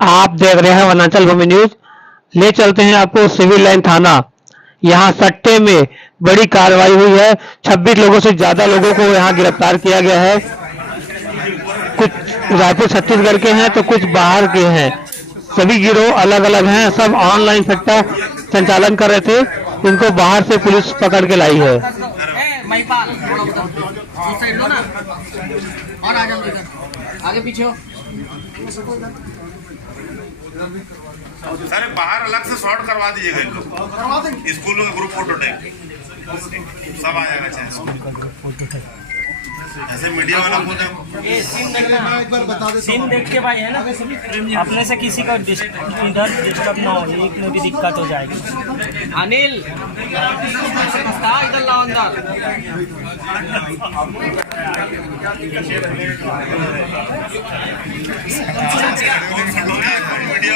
आप देख रहे हैं वनांचल भूमि न्यूज। ले चलते हैं आपको सिविल लाइन थाना। यहाँ सट्टे में बड़ी कार्रवाई हुई है। 26 लोगों से ज्यादा लोगों को यहाँ गिरफ्तार किया गया है। कुछ रायपुर छत्तीसगढ़ के हैं तो कुछ बाहर के हैं। सभी गिरोह अलग अलग हैं। सब ऑनलाइन सट्टा संचालन कर रहे थे। इनको बाहर से पुलिस पकड़ के लाई है। और आ जाओ इधर, आगे पीछे हो। सर बाहर अलग से शॉट करवा दीजिएगा इन लोग, करवा देंगे। स्कूलों का ग्रुप फोटो टैग सब आ जाएगा। चाहे ऐसे मीडिया वाला को ये सीन देखना, एक बार बता दे। सीन देख के भाई है ना, अपने से किसी का इधर डिस्टर्ब ना हो, एक में भी दिक्कत हो जाएगी। अनिल इधर लाओ अंदर। मीडिया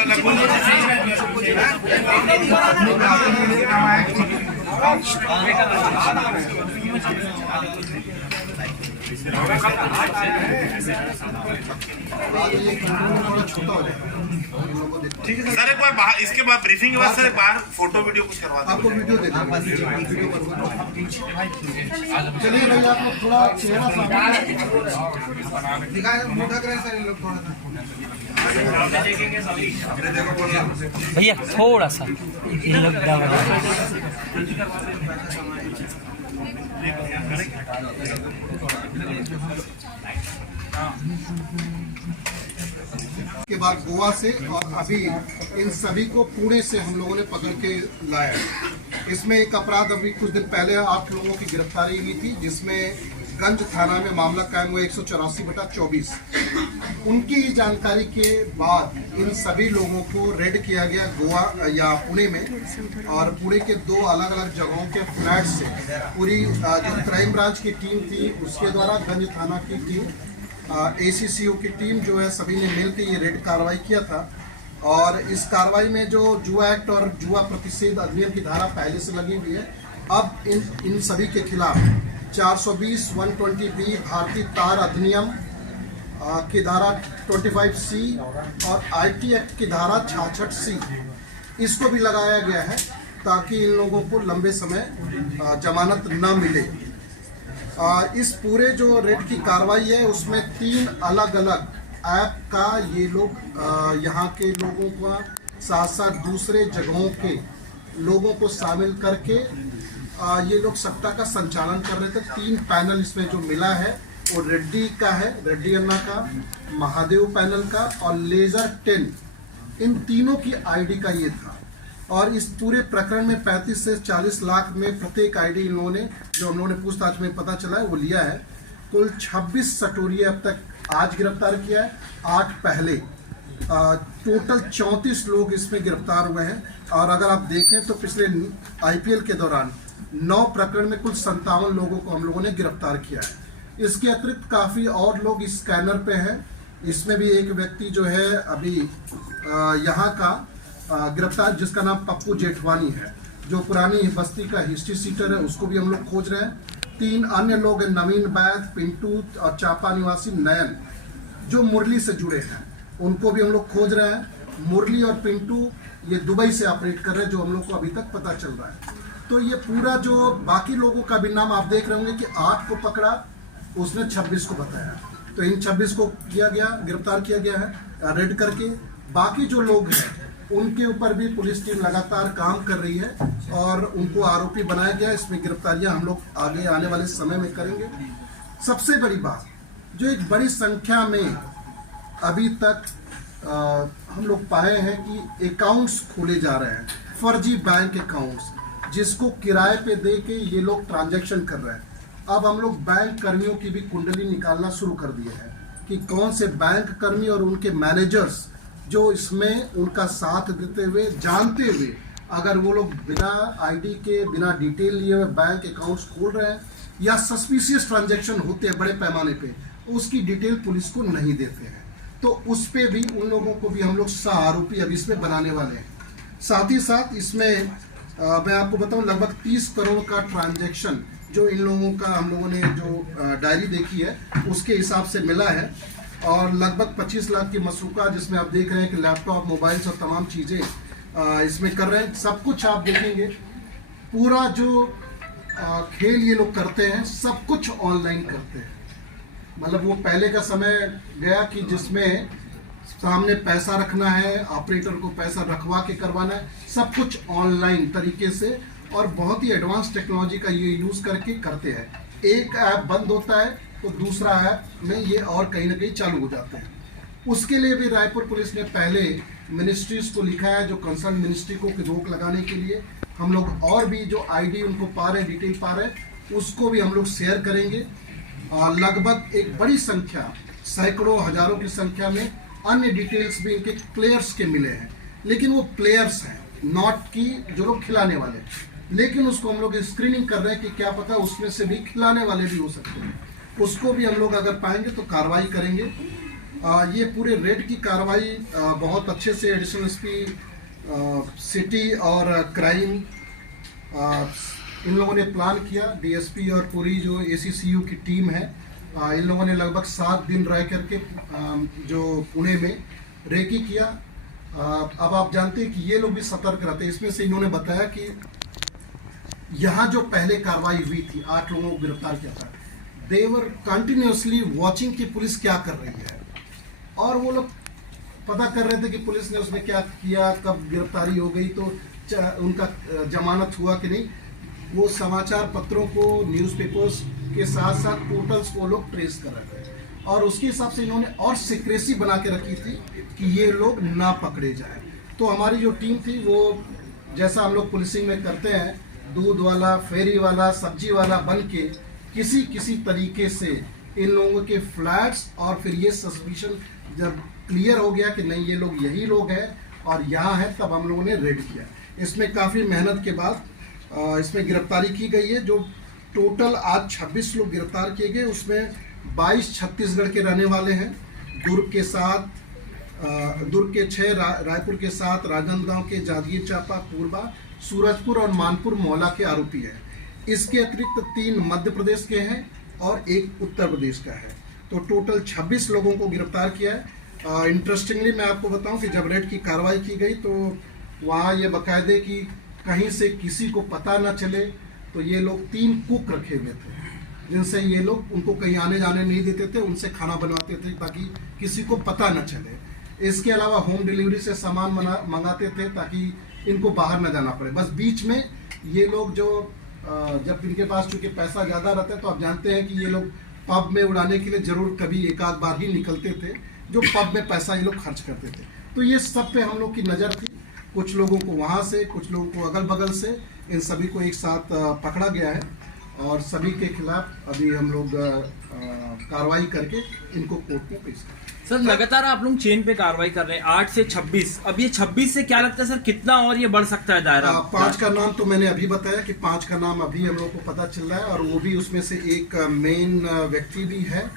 ठीक है सर, एक बार बाहर इसके बाद ब्रीफिंग के बाद सर बाहर फोटो वीडियो कुछ करवा दें। आपको वीडियो देखना चलिए भाई, आप लोग थोड़ा चेहरा दिखाएं, मोटा करें सर। इन लोग थोड़ा भैया थोड़ा सा के बाद गोवा से और अभी इन सभी को पुणे से हम लोगों ने पकड़ के लाया। इसमें एक अपराध अभी कुछ दिन पहले 8 लोगों की गिरफ्तारी हुई थी, जिसमें गंज थाना में मामला कायम हुआ 184/24। उनकी जानकारी के बाद इन सभी लोगों को रेड किया गया गोवा या पुणे में, और पुणे के 2 अलग अलग जगहों के फ्लैट से पूरी जो क्राइम ब्रांच की टीम थी उसके द्वारा गंज थाना की टीम, ACCO की टीम जो है, सभी ने मिलकर ये रेड कार्रवाई किया था। और इस कार्रवाई में जो जुआ एक्ट और जुआ प्रतिषेध अधिनियम की धारा पहले से लगी हुई है, अब इन सभी के खिलाफ 420, 120B भारतीय तार अधिनियम की धारा 25C और IT एक्ट की धारा 66C इसको भी लगाया गया है, ताकि इन लोगों को लंबे समय जमानत न मिले। इस पूरे जो रेड की कार्रवाई है उसमें 3 अलग अलग ऐप का ये लोग यहाँ के लोगों का साथ साथ दूसरे जगहों के लोगों को शामिल करके ये लोग सट्टा का संचालन कर रहे थे। 3 पैनल इसमें जो मिला है वो रेड्डी का है, रेड्डी अन्ना का, महादेव पैनल का और लेजर 10, इन तीनों की आईडी का ये था। और इस पूरे प्रकरण में 35 से 40 लाख में प्रत्येक आईडी इन लोगों ने, जो हम लोगों ने पूछताछ में पता चला है, वो लिया है। कुल 26 सटोरिये अब तक आज गिरफ्तार किया है, 8 पहले, टोटल 34 लोग इसमें गिरफ्तार हुए हैं। और अगर आप देखें तो पिछले IPL के दौरान 9 प्रकरण में कुल 57 लोगों को हम लोगों ने गिरफ्तार किया है। इसके अतिरिक्त काफ़ी और लोग इस स्कैनर पे हैं। इसमें भी एक व्यक्ति जो है अभी यहाँ का गिरफ्तार, जिसका नाम पप्पू जेठवानी है, जो पुरानी बस्ती का हिस्ट्री सीटर है, उसको भी हम लोग खोज रहे हैं। 3 अन्य लोग हैं, नवीन बैद, पिंटू और चापा निवासी नयन, जो मुरली से जुड़े हैं, उनको भी हम लोग खोज रहे हैं। मुरली और पिंटू ये दुबई से ऑपरेट कर रहे हैं, जो हम लोग को अभी तक पता चल रहा है। तो ये पूरा जो बाकी लोगों का भी नाम आप देख रहे होंगे कि 8 को पकड़ा, उसने 26 को बताया, तो इन 26 को किया गया, गिरफ्तार किया गया है रेड करके। बाकी जो लोग हैं उनके ऊपर भी पुलिस टीम लगातार काम कर रही है और उनको आरोपी बनाया गया। इसमें गिरफ्तारियां हम लोग आगे आने वाले समय में करेंगे। सबसे बड़ी बात, जो एक बड़ी संख्या में अभी तक हम लोग पाए हैं कि अकाउंट्स खोले जा रहे हैं, फर्जी बैंक अकाउंट्स, जिसको किराए पे दे के ये लोग ट्रांजैक्शन कर रहे हैं। अब हम लोग बैंक कर्मियों की भी कुंडली निकालना शुरू कर दिए हैं कि कौन से बैंक कर्मी और उनके मैनेजर्स जो इसमें उनका साथ देते हुए, जानते हुए, अगर वो लोग बिना आईडी के, बिना डिटेल लिए हुए बैंक अकाउंट्स खोल रहे हैं या सस्पिशियस ट्रांजैक्शन होते हैं बड़े पैमाने पे, उसकी डिटेल पुलिस को नहीं देते हैं, तो उस पे भी उन लोगों को भी हम लोग आरोपी अब इसमें बनाने वाले हैं। साथ ही साथ इसमें मैं आपको बताऊं, लगभग 30 करोड़ का ट्रांजैक्शन जो इन लोगों का, हम लोगों ने जो डायरी देखी है उसके हिसाब से मिला है। और लगभग 25 लाख की मसरूका, जिसमें आप देख रहे हैं कि लैपटॉप, मोबाइल्स और तमाम चीज़ें इसमें कर रहे हैं। सब कुछ आप देखेंगे, पूरा जो खेल ये लोग करते हैं सब कुछ ऑनलाइन करते हैं। मतलब वो पहले का समय गया कि जिसमें सामने पैसा रखना है, ऑपरेटर को पैसा रखवा के करवाना है, सब कुछ ऑनलाइन तरीके से और बहुत ही एडवांस टेक्नोलॉजी का ये यूज़ करके करते हैं। एक ऐप बंद होता है तो दूसरा ऐप में ये और कहीं ना कहीं चालू हो जाते हैं। उसके लिए भी रायपुर पुलिस ने पहले मिनिस्ट्रीज को लिखा है, जो कंसर्न मिनिस्ट्री को रोक लगाने के लिए हम लोग और भी जो आईडी उनको पा रहे हैं, डिटेल पा रहे हैं, उसको भी हम लोग शेयर करेंगे। लगभग एक बड़ी संख्या, सैकड़ों हजारों की संख्या में अन्य डिटेल्स भी इनके प्लेयर्स के मिले हैं, लेकिन वो प्लेयर्स हैं, नॉट की जो लोग खिलाने वाले, लेकिन उसको हम लोग स्क्रीनिंग कर रहे हैं कि क्या पता उसमें से भी खिलाने वाले भी हो सकते हैं। उसको भी हम लोग अगर पाएंगे तो कार्रवाई करेंगे। ये पूरे रेड की कार्रवाई बहुत अच्छे से एडिशनल एसपी सिटी और क्राइम इन लोगों ने प्लान किया। डीएसपी और पूरी जो एसीसीयू की टीम है, इन लोगों ने लगभग 7 दिन रह करके जो पुणे में रेकी किया। अब आप जानते हैं कि ये लोग भी सतर्क रहते हैं। इसमें से इन्होंने बताया कि यहाँ जो पहले कार्रवाई हुई थी, 8 लोगों को गिरफ्तार किया था, दे वर कंटिन्यूसली वॉचिंग कि पुलिस क्या कर रही है, और वो लोग पता कर रहे थे कि पुलिस ने उसमें क्या किया, कब गिरफ्तारी हो गई, तो उनका जमानत हुआ कि नहीं। वो समाचार पत्रों को, न्यूज़पेपर्स के साथ साथ पोर्टल्स को लोग ट्रेस कर रहे थे, और उसके हिसाब से इन्होंने और सीक्रेसी बना के रखी थी कि ये लोग ना पकड़े जाए। तो हमारी जो टीम थी वो, जैसा हम लोग पुलिसिंग में करते हैं, दूध वाला, फेरी वाला, सब्जी वाला बन के किसी तरीके से इन लोगों के फ्लैट्स, और फिर ये सस्पिशन जब क्लियर हो गया कि नहीं ये लोग यही लोग हैं और यहाँ है, तब हम लोगों ने रेड किया। इसमें काफ़ी मेहनत के बाद इसमें गिरफ्तारी की गई है। जो टोटल आज 26 लोग गिरफ्तार किए गए, उसमें 22 छत्तीसगढ़ के रहने वाले हैं, दुर्ग के 6, रायपुर के 7, राजनांदगांव के, जांजगीर चांपा, कोरबा, सूरजपुर और मानपुर मौला के आरोपी हैं। इसके अतिरिक्त 3 मध्य प्रदेश के हैं और 1 उत्तर प्रदेश का है। तो टोटल 26 लोगों को गिरफ्तार किया है। इंटरेस्टिंगली मैं आपको बताऊं कि जब रेड की कार्रवाई की गई तो वहाँ ये बाकायदे कि कहीं से किसी को पता न चले, तो ये लोग 3 कुक रखे हुए थे, जिनसे ये लोग उनको कहीं आने जाने नहीं देते थे, उनसे खाना बनवाते थे ताकि किसी को पता न चले। इसके अलावा होम डिलीवरी से सामान मंगाते थे ताकि इनको बाहर न जाना पड़े। बस बीच में ये लोग जो जब इनके पास चूंकि पैसा ज़्यादा रहता है, तो आप जानते हैं कि ये लोग पब में उड़ाने के लिए ज़रूर कभी एक आध बार ही निकलते थे, जो पब में पैसा ये लोग खर्च करते थे। तो ये सब पे हम लोग की नज़र थी। कुछ लोगों को वहाँ से, कुछ लोगों को अगल बगल से, इन सभी को एक साथ पकड़ा गया है, और सभी के खिलाफ अभी हम लोग कार्रवाई करके इनको कोर्ट में पेश करें। सर, लगातार आप लोग चेन पे कार्रवाई कर रहे हैं, 8 से 26। अब ये 26 से क्या लगता है सर, कितना और ये बढ़ सकता है दायरा? 5 का नाम तो मैंने अभी बताया कि 5 का नाम अभी हम लोग को पता चल रहा है, और वो भी उसमें से एक मेन व्यक्ति भी है।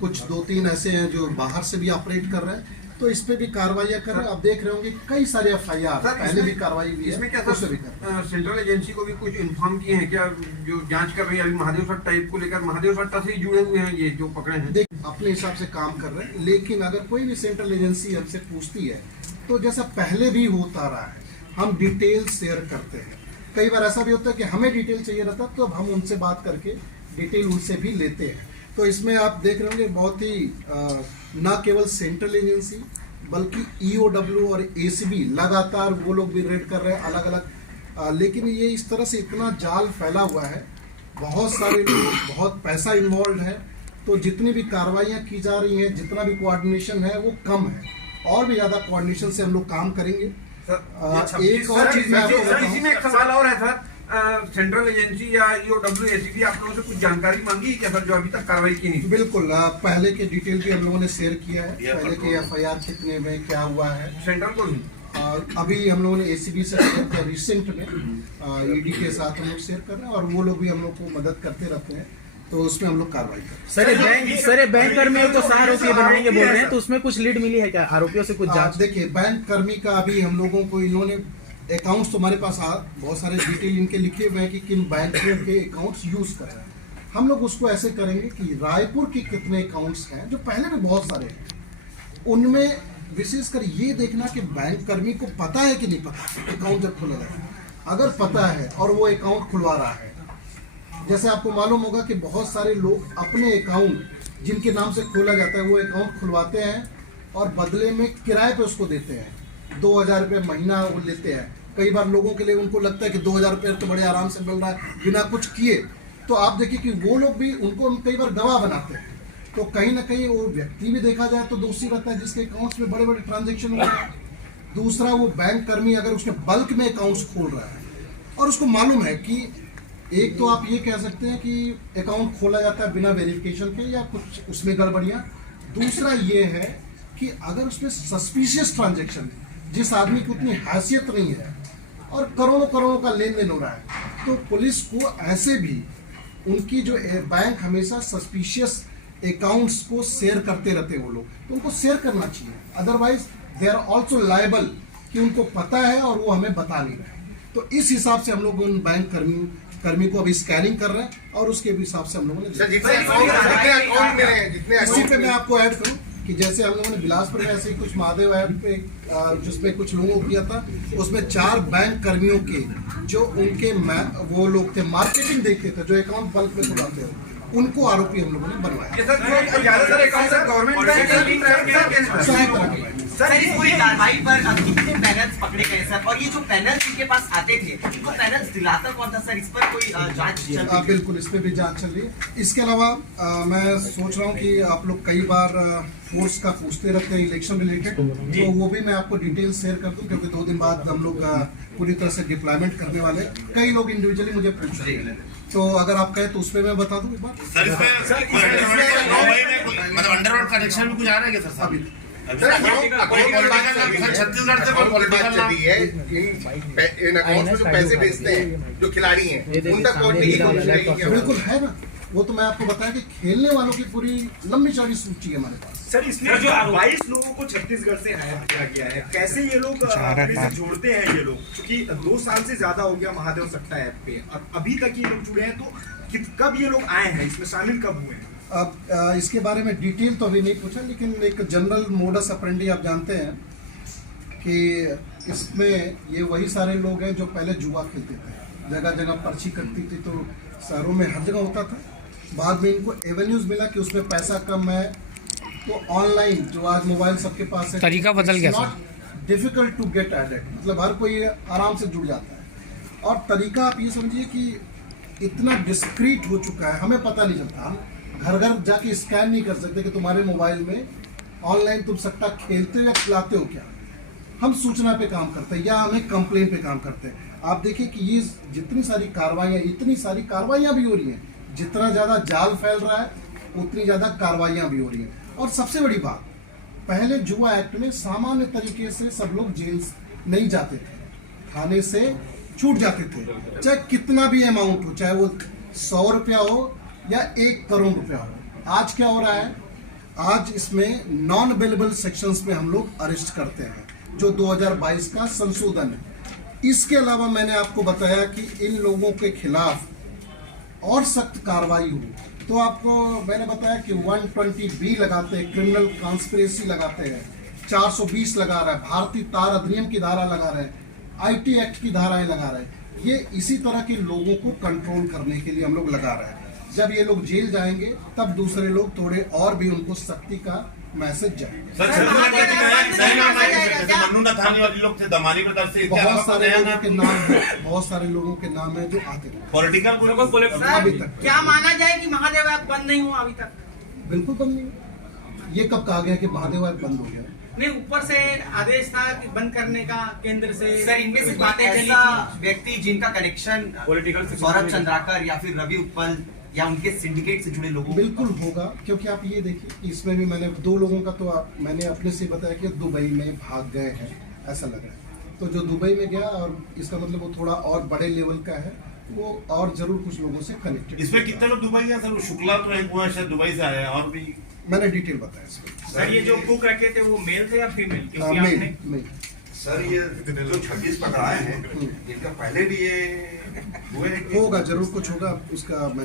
कुछ 2-3 ऐसे हैं जो बाहर से भी ऑपरेट कर रहे हैं, तो इस पे भी कार्रवाई कर रहे हैं। आप देख रहे होंगे कई सारे FIR पहले भी कार्रवाई हुई है। इसमें क्या सर, सेंट्रल एजेंसी को भी कुछ इन्फॉर्म किए हैं क्या, जो जांच कर रही है? अभी महादेव सट्टा टाइप को लेकर महादेव सट्टा से ही जुड़े हुए हैं ये जो पकड़े हैं। देख, अपने हिसाब से काम कर रहे हैं, लेकिन अगर कोई भी सेंट्रल एजेंसी हमसे पूछती है, तो जैसा पहले भी होता रहा है, हम डिटेल शेयर करते हैं। कई बार ऐसा भी होता है कि हमें डिटेल चाहिए रहता है, तो अब हम उनसे बात करके डिटेल उनसे भी लेते हैं। तो इसमें आप देख रहे होंगे बहुत ही न केवल सेंट्रल एजेंसी बल्कि EOW और ACB लगातार वो लोग भी रेड कर रहे हैं अलग अलग। लेकिन ये इस तरह से इतना जाल फैला हुआ है, बहुत सारे लोग, बहुत पैसा इन्वॉल्व है, तो जितनी भी कार्रवाइयाँ की जा रही हैं, जितना भी कोऑर्डिनेशन है वो कम है, और भी ज़्यादा कोऑर्डिनेशन से हम लोग काम करेंगे। एक और चीज़ मैं आपको बताऊं, इसी में एक सवाल और है सर, सेंट्रल एजेंसी या EOW ACB आप लोगों से कुछ जानकारी मांगी क्या सर, जो अभी तक कार्रवाई की नहीं? बिल्कुल, पहले के डिटेल भी हम लोगों ने शेयर किया है, पहले के FIR कितने में क्या हुआ है, सेंट्रल को भी। अभी हम लोगों ने ACB से शेयर किया रिसेंट में, ED के साथ हम लोग शेयर कर रहे हैं, और वो लोग भी हम लोग को मदद करते रहते हैं, तो उसमें हम लोग कार्रवाई कर रहे हैं। सर, बैंक कर्मियों को आरोपी बनाएंगे बोल रहे हैं, तो उसमें कुछ लीड मिली है क्या, आरोपियों से कुछ जांच? देखिए, बैंक कर्मी का अभी हम लोगों को, इन्होंने अकाउंट्स तो हमारे पास बहुत सारे डिटेल इनके लिखे हुए हैं कि किन बैंकों के अकाउंट्स यूज कर रहे हैं, हम लोग उसको ऐसे करेंगे कि रायपुर के कितने अकाउंट्स हैं जो पहले भी बहुत सारे हैं, उनमें विशेषकर ये देखना कि बैंक कर्मी को पता है कि नहीं पता अकाउंट जब खुला जाए। अगर पता है और वो अकाउंट खुलवा रहा है, जैसे आपको मालूम होगा कि बहुत सारे लोग अपने अकाउंट जिनके नाम से खोला जाता है वो अकाउंट खुलवाते हैं और बदले में किराए पे उसको देते हैं, 2000 रुपये महीना वो लेते हैं। कई बार लोगों के लिए उनको लगता है कि 2000 रुपये तो बड़े आराम से मिल रहा है बिना कुछ किए, तो आप देखिए कि वो लोग भी उनको कई बार गवाह बनाते हैं। तो कहीं ना कहीं वो व्यक्ति भी देखा जाए तो दोषी रहता है जिसके अकाउंट्स में बड़े बड़े ट्रांजेक्शन हो रहे हैं। दूसरा, वो बैंक कर्मी अगर उसके बल्क में अकाउंट्स खोल रहा है और उसको मालूम है कि एक तो आप ये कह सकते हैं कि अकाउंट खोला जाता है बिना वेरिफिकेशन के या कुछ उसमें गड़बड़ियाँ। दूसरा ये है कि अगर उसमें सस्पिशियस ट्रांजेक्शन, जिस आदमी की उतनी हैसियत नहीं है और करोड़ों करोड़ों का लेन देन हो रहा है, तो पुलिस को ऐसे भी उनकी जो बैंक हमेशा सस्पिशियस अकाउंट्स को शेयर करते रहते हैं वो लोग, तो उनको शेयर करना चाहिए। Otherwise they are also liable कि उनको पता है और वो हमें बता नहीं रहे। तो इस हिसाब से हम लोग उन बैंक कर्मी को अभी स्कैनिंग कर रहे हैं और उसके हिसाब से हम लोगों ने इसी पे मैं आपको ऐड करूं कि जैसे हम लोगों ने बिलासपुर में ऐसे ही कुछ महादेव ऐप पे जिसपे कुछ लोगों को किया था, उसमें 4 बैंक कर्मियों के जो उनके वो लोग थे मार्केटिंग देखते थे, जो अकाउंट बल्क में खुलाते हैं, उनको आरोपी हम लोगों ने बनवाया। ज्यादातर अकाउंट गवर्नमेंट बैंक सर, इस पूरी कार्रवाई पर कितने पैनल्स पकड़े गए सर, और ये जो पैनल्स इनके पास आते थे इनको पैनल्स दिलाता कौन था सर? इस पर कोई जांच चल रही है? बिल्कुल, इस पे भी जांच चल रही है। इसके अलावा मैं सोच रहा हूँ कि आप लोग कई बार फोर्स का पूछते रहते हैं इलेक्शन रिलेटेड, तो वो भी मैं आपको डिटेल शेयर कर दूं, क्योंकि 2 दिन बाद हम लोग पूरी तरह से डिप्लॉयमेंट करने वाले। कई लोग इंडिविजुअली मुझे पूछ रहे हैं, तो अगर आप कहें तो उस पर मैं बता दूं एक बार। सर मतलब अंडरवर्ल्ड कनेक्शन में कुछ आ रहा है क्या सर? अभी छत्तीसगढ़ से कोई पॉलिटिकल चल रही है इन अकाउंट्स में जो पैसे भेजते हैं जो खिलाड़ी हैं उन तक पहुंचने की कोशिश है? बिल्कुल है ना, वो तो मैं आपको बताया कि खेलने वालों की पूरी लंबी चौड़ी सूची है हमारे पास। सर, इसमें जो 22 लोगों को छत्तीसगढ़ से हायर किया गया है, कैसे ये लोग अपने से जोड़ते हैं? ये लोग क्योंकि 2 साल से ज्यादा हो गया महादेव सट्टा ऐप पे, अभी तक ये लोग जुड़े हैं, तो कब ये लोग आए हैं, इसमें शामिल कब हुए हैं? अब इसके बारे में डिटेल तो अभी नहीं पूछा, लेकिन एक जनरल मोडस ऑपरेंडी आप जानते हैं कि इसमें ये वही सारे लोग हैं जो पहले जुआ खेलते थे, जगह जगह पर्ची कटती थी, तो शहरों में हर जगह होता था। बाद में इनको एवेन्यूज मिला कि उसमें पैसा कम है, तो ऑनलाइन जो आज मोबाइल सबके पास है, तरीका बदल गया। डिफिकल्ट टू गेट एडेड, मतलब हर कोई आराम से जुड़ जाता है। और तरीका आप ये समझिए कि इतना डिस्क्रीट हो चुका है, हमें पता नहीं चलता। हम घर घर जाके स्कैन नहीं कर सकते कि तुम्हारे मोबाइल में ऑनलाइन तुम सट्टा खेलते हो या खिलाते हो क्या। हम सूचना पे काम करते हैं या हमें कंप्लेन पे काम करते हैं। आप देखिए कि ये जितनी सारी कार्रवाइयाँ, इतनी सारी कार्रवाइयाँ भी हो रही हैं, जितना ज़्यादा जाल फैल रहा है उतनी ज़्यादा कार्रवाइयाँ भी हो रही हैं। और सबसे बड़ी बात, पहले जुआ एक्ट में सामान्य तरीके से सब लोग जेल नहीं जाते थे, थाने से छूट जाते थे, चाहे कितना भी अमाउंट हो, चाहे वो 100 रुपया हो या 1 करोड़ रुपया हो। आज क्या हो रहा है, आज इसमें नॉन अवेलेबल सेक्शंस में हम लोग अरेस्ट करते हैं, जो 2022 का संशोधन है। इसके अलावा मैंने आपको बताया कि इन लोगों के खिलाफ और सख्त कार्रवाई हो, तो आपको मैंने बताया कि 120B लगाते हैं, क्रिमिनल कॉन्स्पिरेसी लगाते हैं, 420 लगा रहा है, भारतीय तार अधिनियम की धारा लगा रहे हैं, IT एक्ट की धाराएं लगा रहे हैं। ये इसी तरह के लोगों को कंट्रोल करने के लिए हम लोग लगा रहे हैं। जब ये लोग जेल जाएंगे तब दूसरे लोग थोड़े और भी उनको सख्ती का मैसेज जाए। मन्नू नथानी वाले लोग थे, दमानी की तरफ से बहुत सारे लोगों के नाम है, बहुत सारे लोगों के नाम है जो आते हैं पॉलिटिकल अभी तक। क्या माना जाए कि महादेव ऐप बंद नहीं हुआ अभी तक? बिल्कुल बंद नहीं। ये कब कहा गया कि महादेव ऐप बंद हो गया? नहीं, ऊपर से आदेश था कि बंद करने का केंद्र से। सर, इनमें से बातें ऐसा व्यक्ति जिनका कनेक्शन पॉलिटिकल से सौरभ चंद्राकर या फिर रवि उत्पल या उनके सिंडिकेट से जुड़े लोगों बिल्कुल होगा, क्योंकि आप ये देखिए कि इसमें भी मैंने 2 लोगों का तो मैंने अपने से बताया कि दुबई में भाग गए हैं, ऐसा लग रहा है। तो जो दुबई में गया, और इसका मतलब वो थोड़ा और बड़े लेवल का है, वो और जरूर कुछ लोगों से कनेक्टेड। इसमें कितने लोग दुबई गए सर? शुक्ला तो एक हुआ शायद दुबई से आया, और भी मैंने डिटेल बताया इसमें। सर, ये जो कुक रखे थे वो मेल थे या फीमेल? क्योंकि आपने मेल सर ये जो 26 पकड़ाए हैं इनका पहले भी ये हुए हैं कि होगा, जरूर कुछ होगा, उसका मैं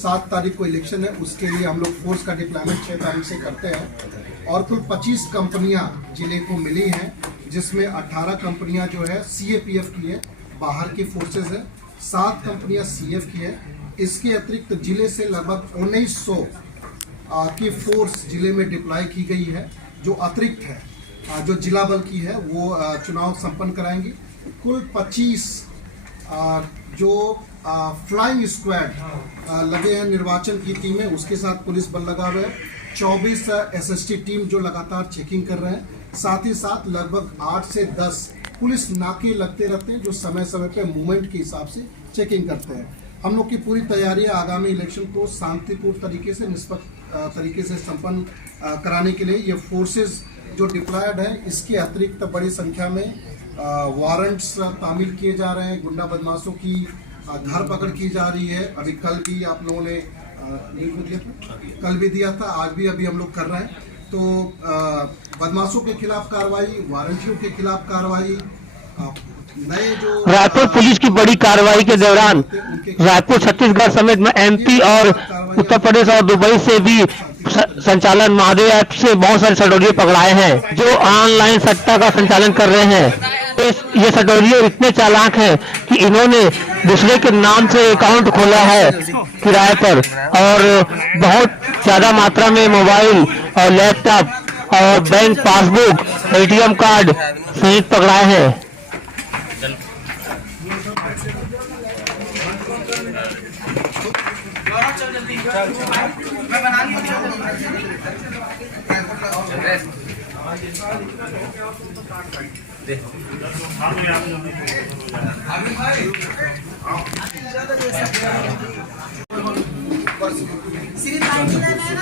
7 तारीख को इलेक्शन है, उसके लिए हम लोग फोर्स का डिप्लॉयमेंट 6 तारीख से करते हैं और कुल 25 कंपनियां जिले को मिली हैं, जिसमें 18 कंपनियां जो है CAPF की है, बाहर की फोर्सेज है, 7 कंपनियां CF की है। इसके अतिरिक्त जिले से लगभग 1900 की फोर्स जिले में डिप्लॉय की गई है, जो अतिरिक्त है, जो जिला बल की है वो चुनाव संपन्न कराएंगी। कुल 25 जो फ्लाइंग स्क्वाड लगे हैं निर्वाचन की टीमें, उसके साथ पुलिस बल लगा हुआ है, 24 SST टीम जो लगातार चेकिंग कर रहे हैं, साथ ही साथ लगभग 8 से 10 पुलिस नाके लगते रहते हैं जो समय समय पे मूवमेंट के हिसाब से चेकिंग करते हैं। हम लोग की पूरी तैयारी है आगामी इलेक्शन को शांतिपूर्ण तरीके से, निष्पक्ष तरीके से संपन्न कराने के लिए। ये फोर्सेज जो डिप्लॉयड है, इसके अतिरिक्त बड़ी संख्या में वारंट्स तामील किए जा रहे हैं, गुंडा बदमाशों की धर पकड़ की जा रही है। अभी कल भी आप लोगों ने न्यूज़ में दिया था, कल भी दिया था, आज भी अभी हम लोग कर रहे हैं। तो बदमाशों के खिलाफ कार्रवाई, वारंटियों के खिलाफ कार्रवाई, नए जो रायपुर पुलिस की बड़ी कार्रवाई के दौरान रायपुर छत्तीसगढ़ समेत में MP और उत्तर प्रदेश और दुबई से भी संचालन महादेव ऐप से बहुत सारे सटोरिये पकड़ाए हैं जो ऑनलाइन सट्टा का संचालन कर रहे हैं। ये सटोरिये इतने चालाक हैं कि इन्होंने दूसरे के नाम से अकाउंट खोला है किराए पर और बहुत ज्यादा मात्रा में मोबाइल और लैपटॉप और बैंक पासबुक, ATM कार्ड सहित पकड़ाए हैं।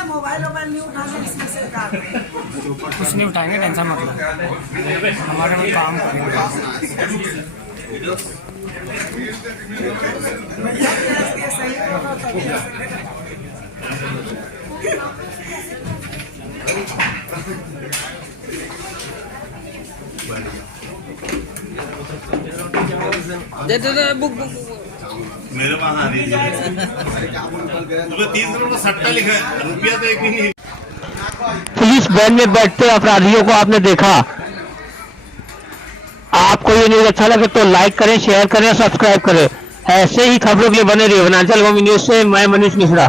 मोबाइल नहीं उठाना, इसमें से कुछ नहीं उठाएंगे, टेंशन मत लो, हमारे में काम करेंगे। मेरे पास आ रही है, उसमें 30 करोड़ का सट्टा लिखा है, रुपया तो एक भी नहीं। पुलिस वैन में बैठते अपराधियों को आपने देखा। आपको ये न्यूज अच्छा लगे तो लाइक करें, शेयर करें, सब्सक्राइब करें। ऐसे ही खबरों के लिए बने रहिए वनांचल भूमि न्यूज से। मैं मनीष मिश्रा।